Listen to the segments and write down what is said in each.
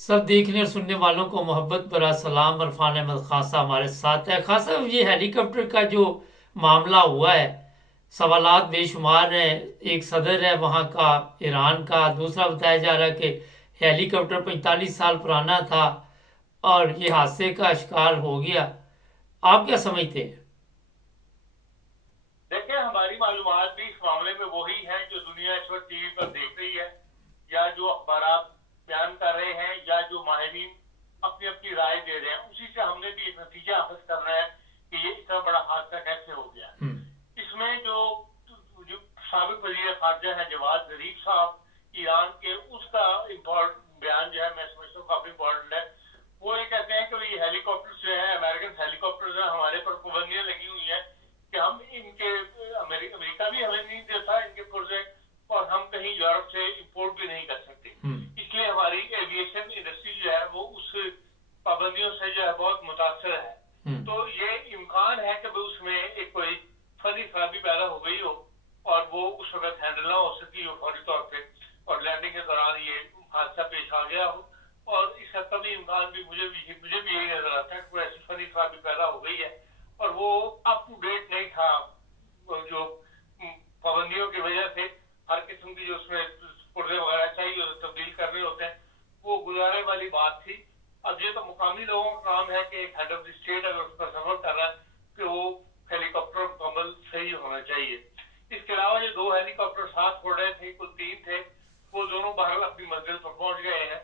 سب دیکھنے اور سننے والوں کو محبت برا سلام، عرفان احمد خان صاحب ہمارے ساتھ ہے۔ خان صاحب، یہ ہیلی کاپٹر کا جو معاملہ ہوا ہے، سوالات بے شمار ہیں۔ ایک صدر ہے وہاں کا، ایران کا، دوسرا بتایا جا رہا ہے کہ ہیلی کاپٹر 45 سال پرانا تھا اور یہ حادثے کا شکار ہو گیا۔ آپ کیا سمجھتے ہیں؟ دیکھیں، ہماری معلومات بھی اس معاملے میں وہی ہیں جو دنیا اس وقت ٹی وی پر دیکھ رہی ہے، یا جو اخبارات بیان کر رہے ہیں، یا جو ماہرین اپنی اپنی رائے دے رہے ہیں، اسی سے ہم نے بھی ایک نتیجہ حاصل کرنا ہے کہ یہ اتنا بڑا حادثہ کیسے ہو گیا۔ اس میں جو سابق وزیر خارجہ ہے جواد ظریف صاحب ایران کے، اس کا بیان جو ہے میں سمجھتا ہوں کافی امپورٹنٹ ہے۔ وہ یہ کہتے ہیں کہ یہ ہیلی کاپٹر جو ہے، امریکن ہیلی کاپٹر جو ہے، ہمارے پر پابندیاں لگی ہوئی ہیں کہ ہم ان کے امریکہ بھی ہمیں نہیں دیتا ان کے پرزے، اور ہم کہیں یورپ سے امپورٹ بھی نہیں کر سکتے۔ اس لیے ہماری ایویشن انڈسٹری جو ہے وہ اس پابندیوں سے جو ہے بہت متاثر ہے۔ تو یہ امکان ہے کہ اس میں ایک کوئی فنی خرابی پیدا ہو گئی ہو اور وہ اس وقت ہینڈل نہ ہو سکی ہو فوری طور پہ، اور لینڈنگ کے دوران یہ حادثہ پیش آ گیا ہو۔ اور اس کا کبھی امکان بھی مجھے بھی یہی نظر آتا ہے کہ کوئی ایسی فنی خرابی پیدا ہو گئی ہے اور وہ اپ ٹو ڈیٹ نہیں تھا، جو پابندیوں کی وجہ سے ہر قسم کی جو اس میں پرزے وغیرہ چاہیے تبدیل کرنے ہوتے ہیں، وہ گزارے والی بات تھی۔ اب یہ تو مقامی لوگوں کا کام ہے کہ ایک ہیڈ آف دی اسٹیٹ اگر اس پر سفر کر رہا ہے کہ وہ ہیلی کاپٹر مکمل صحیح ہونا چاہیے۔ اس کے علاوہ یہ 2 ہیلی کاپٹر ساتھ اڑ رہے تھے، کل 3 تھے، وہ دونوں بہرحال اپنی منزل پر پہنچ گئے ہیں،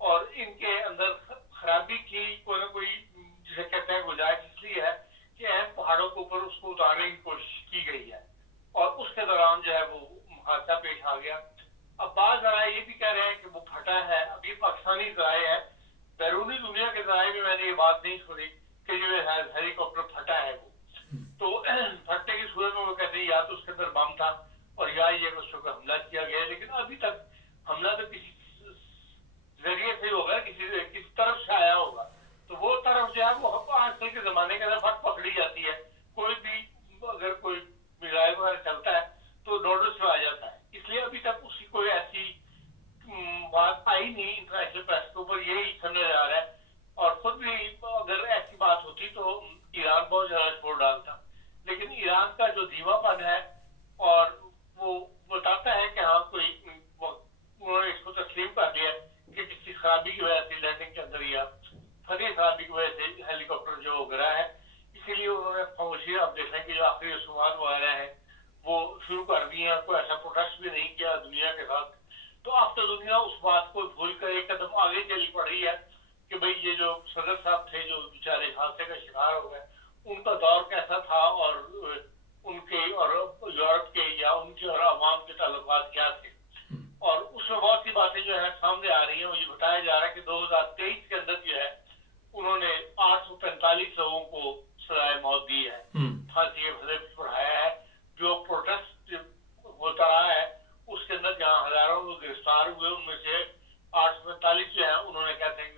اور ان کے اندر خرابی کی کوئی نہ کوئی، جسے کہتے ہیں گنجائش اس لیے ہے کہ اہم پہاڑوں کے اوپر اس کو اتارنے کی کوشش کی گئی ہے، اور اس کے دوران جو ہے وہ حادثہ پیش آ گیا۔ اب بعض ذرائع یہ بھی کہہ رہے ہیں کہ وہ پھٹا ہے۔ اب یہ پاکستانی ذرائع ہے، بیرونی دنیا کے ذرائع میں نے یہ بات نہیں سنی کہ جو ہیلی کاپٹر پھٹا ہے وہ۔ تو پھٹنے کی صورت میں وہ کہتے ہیں یا تو اس کے اندر بم تھا اور یا یہ اس پر حملہ کیا گیا، لیکن ابھی تک حملہ تو کسی ذریعے سے ہوگا، کسی طرف سے آیا ہوگا، تو وہ طرف جو ہے وہ آج کل کے زمانے کے اندر فٹ پکڑی جاتی ہے۔ کوئی بھی اگر کوئی میزائل وغیرہ چلتا ہے تو نوٹس میں آ جاتا ہے، اس لیے ابھی تک اس کی کوئی ایسی بات آئی نہیں انٹرنیشنل پریس کے اوپر، یہی سمجھا جا رہا ہے۔ اور خود بھی اگر ایسی بات ہوتی تو ایران بہت زیادہ چھوڑ ڈالتا، لیکن ایران کا جو دھیما پن ہے، اور وہ بتاتا ہے کہ ہاں کوئی انہوں نے اس کو تسلیم کر لیا کہ کسی خرابی کی وجہ سے لینڈنگ کے اندر یا فنی خرابی کی وجہ سے ہیلی کاپٹر جو گرا ہے، اسی لیے انہوں نے خاموشی، اب دیکھیں کہ جو آخری رسومات وغیرہ ہیں وہ شروع کر دی ہیں، کوئی ایسا پروٹیسٹ بھی نہیں کیا دنیا کے ساتھ۔ تو اب تو دنیا اس بات کو بھول کر ایک قدم آگے چلی پڑ رہی ہے کہ بھئی یہ جو صدر صاحب تھے جو بیچارے حادثے کا شکار ہو گئے، ان کا دور کیسا تھا، اور ان کے اور یورپ کے یا ان کے اور عوام کے تعلقات کیا تھے۔ اور اس میں بہت سی باتیں جو ہے سامنے آ رہی ہیں۔ وہ یہ بتایا جا رہا ہے کہ 2023 کے اندر جو ہے انہوں نے 845 لوگوں کو سزائے موت دی ہے، پھانسی کے پھندے پڑھایا ہے۔ جو پروٹیسٹ ہوتا رہا ہے اس کے اندر جہاں ہزاروں لوگ گرفتار ہوئے، ان میں سے 845 جو ہے انہوں نے کہتے ہیں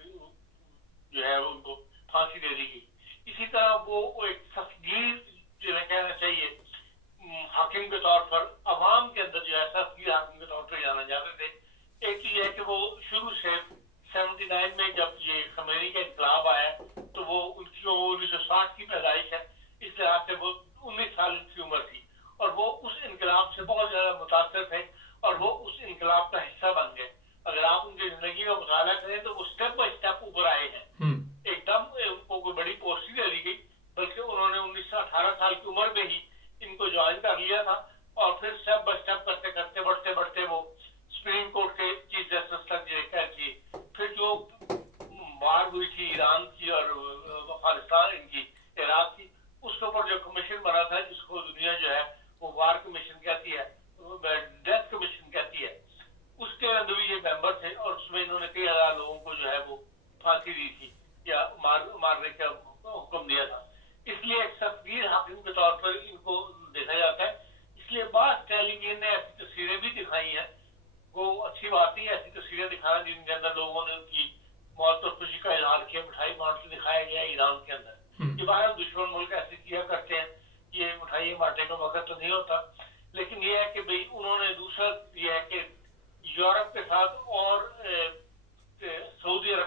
جو ہے ان کو پھانسی دے دی گئی۔ اسی طرح وہ ایک سختگیر جنہیں کہنا چاہیے حاکم کے طور پر، عوام کے اندر جو ہے سختگیر حاکم کے طور پر جانا جاتے تھے۔ ایک یہ ہے کہ وہ شروع سے 79 میں جب یہ خمینی کا انقلاب آیا تو وہ ان کی 1960 کی پیدائش ہے، اس لحاظ سے وہ 19 سال کی عمر تھی، اور وہ اس انقلاب سے بہت زیادہ متاثر تھے اور وہ اس انقلاب کا حصہ بن گئے۔ اگر آپ ان کی زندگی کا مطالعہ کریں تو وہ اسٹیپ بائی اسٹیپ اوپر آئے ہیں۔ ایک دم ان کو کوئی بڑی پوسٹ نہیں دی گئی، بلکہ انہوں نے 18 سال کی عمر میں ہی ان کو جوائن کر لیا تھا، اور پھر اسٹیپ بائی اسٹیپ کرتے کرتے بڑھتے بڑھتے وہ سپریم کورٹ کے چیف جسٹس تک جو کہہ کیے۔ پھر جو وار ہوئی تھی ایران کی اور افغانستان ان کی عراق کی، اس کے اوپر جو کمیشن بنا تھا جس کو دنیا جو ہے وہ وار کمیشن کہتی ہے، ڈیتھ کمیشن کہتی ہے، اس کے اندر بھی یہ ممبر تھے، اور اس میں انہوں نے 30,000 لوگوں کو جو ہے وہ پھانسی دی تھی یا مارنے کا حکم دیا تھا۔ اس لیے ایک سختگیر حاکم کے طور پر ان کو دیکھا جاتا ہے۔ اس لیے بعض ٹیلی ویژن نے ایسی تصویریں بھی دکھائی ہیں، وہ اچھی بات نہیں، ایسی تصویریں دکھانا جن کے اندر لوگوں نے ان کی موت پر خوشی کا اظہار کیا، مٹھائی بانٹتے دکھایا گیا ایران کے اندر۔ یہ باہر دشمن ملک ایسے کیا کرتے ہیں، یہ مٹھائی بانٹنے کا وقت تو نہیں ہوتا، لیکن یہ ہے کہ بھئی انہوں نے دوسرا یہ ہے کہ یورپ کے ساتھ اور سعودی عرب